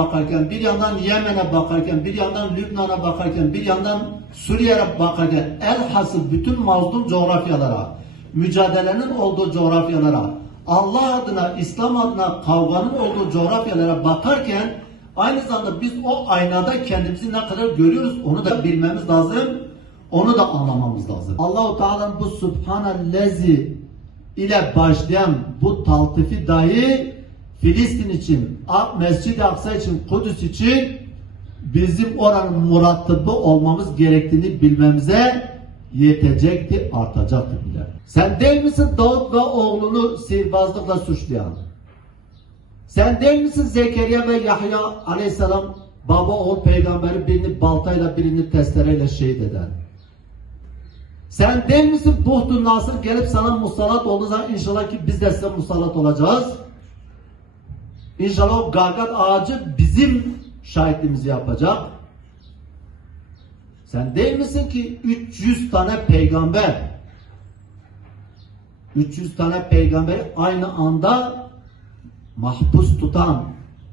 bakarken, bir yandan Yemen'e bakarken, bir yandan Lübnan'a bakarken, bir yandan Suriye'ye bakarken, elhasıl bütün mazlum coğrafyalara, mücadelenin olduğu coğrafyalara, Allah adına, İslam adına kavganın olduğu coğrafyalara bakarken, aynı zamanda biz o aynada kendimizi ne kadar görüyoruz onu da bilmemiz lazım, onu da anlamamız lazım. Allah-u Teala'nın bu Subhanellezi ile başlayan bu taltifi dahi Filistin için, Mescid-i Aksa için, Kudüs için bizim oranın murattabı olmamız gerektiğini bilmemize yetecekti, artacaktı bile. Sen değil misin Davut ve oğlunu sihirbazlıkla suçlayan? Sen değil misin Zekeriya ve Yahya aleyhisselam baba oğul peygamberi birini baltayla birini testereyle şehit eden? Sen değil misin Buhtun Nasır gelip sana musallat olduğu zaman inşallah ki biz de size musallat olacağız. İnşallah o gargat ağacı bizim şahitliğimizi yapacak. Sen değil misin ki 300 tane peygamber 300 tane peygamberi aynı anda mahpus tutan,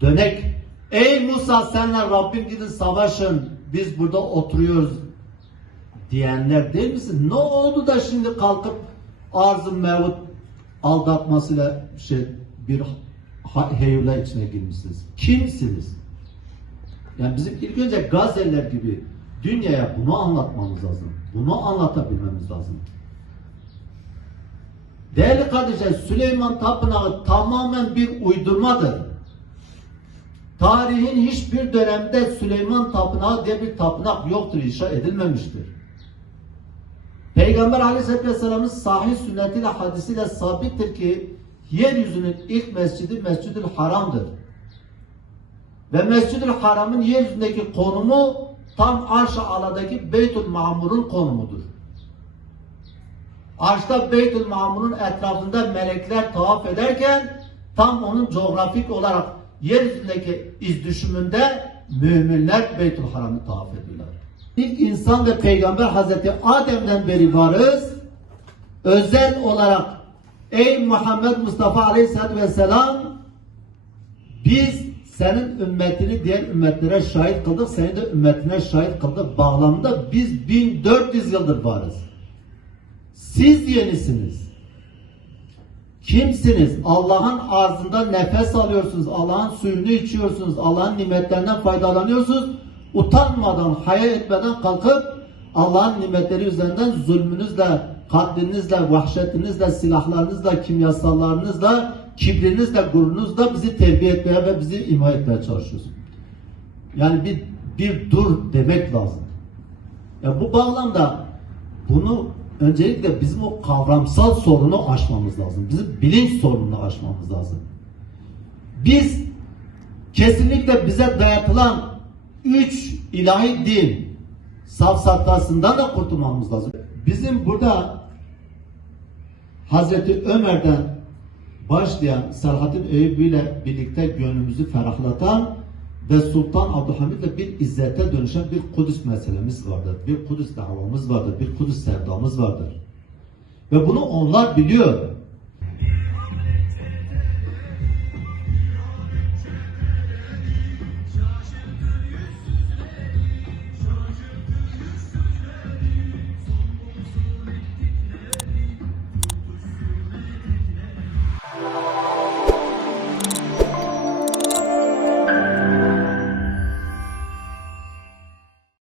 dönek, ey Musa senle Rabbim gidin savaşın, biz burada oturuyoruz diyenler değil misin? Ne oldu da şimdi kalkıp arz-ı mevut aldatmasıyla bir heyula içine girmişsiniz? Kimsiniz? Yani bizim ilk önce Gazze'liler gibi dünyaya bunu anlatmamız lazım. Bunu anlatabilmemiz lazım. Değerli kardeşler, Süleyman Tapınağı tamamen bir uydurmadır. Tarihin hiçbir dönemde Süleyman Tapınağı diye bir tapınak yoktur, inşa edilmemiştir. Peygamber Aleyhisselatü Vesselam'ın sahih sünnetiyle, hadisiyle sabittir ki yeryüzünün ilk mescidi Mescid-ül Haram'dır. Ve Mescid-ül Haram'ın yeryüzündeki konumu tam Arş-ı Ala'daki Beytül Mamur'un konumudur. Arş'ta Beytül Mamur'un etrafında melekler tavaf ederken tam onun coğrafik olarak yeryüzündeki iz düşümünde müminler Beytül Haram'ı tavaf ediyorlar. İlk insan ve peygamber Hazreti Adem'den beri varız. Özel olarak ey Muhammed Mustafa Aleyhisselatü Vesselam, biz senin ümmetini diğer ümmetlere şahit kıldık, seni de ümmetine şahit kıldık bağlamında biz 1400 yıldır varız. Siz yenisiniz. Kimsiniz? Allah'ın arzında nefes alıyorsunuz, Allah'ın suyunu içiyorsunuz, Allah'ın nimetlerinden faydalanıyorsunuz. Utanmadan, haya etmeden kalkıp Allah'ın nimetleri üzerinden zulmünüzle, katlinizle, vahşetinizle, silahlarınızla, kimyasallarınızla, kibrinizle, gururunuzla bizi terbiye etmeye ve bizi imha etmeye çalışıyorsunuz. Yani bir dur demek lazım. Ya bu bağlamda bunu öncelikle bizim o kavramsal sorunu aşmamız lazım. Bizim bilinç sorununu aşmamız lazım. Biz kesinlikle bize dayatılan 3 ilahi din safsattasından da kurtulmamız lazım. Bizim burada Hazreti Ömer'den başlayan Selahaddin Eyyubi ile birlikte gönlümüzü ferahlatan ve Sultan Abdülhamid'le bir izzete dönüşen bir Kudüs meselemiz vardır. Bir Kudüs davamız vardır. Bir Kudüs sevdamız vardır. Ve bunu onlar biliyor.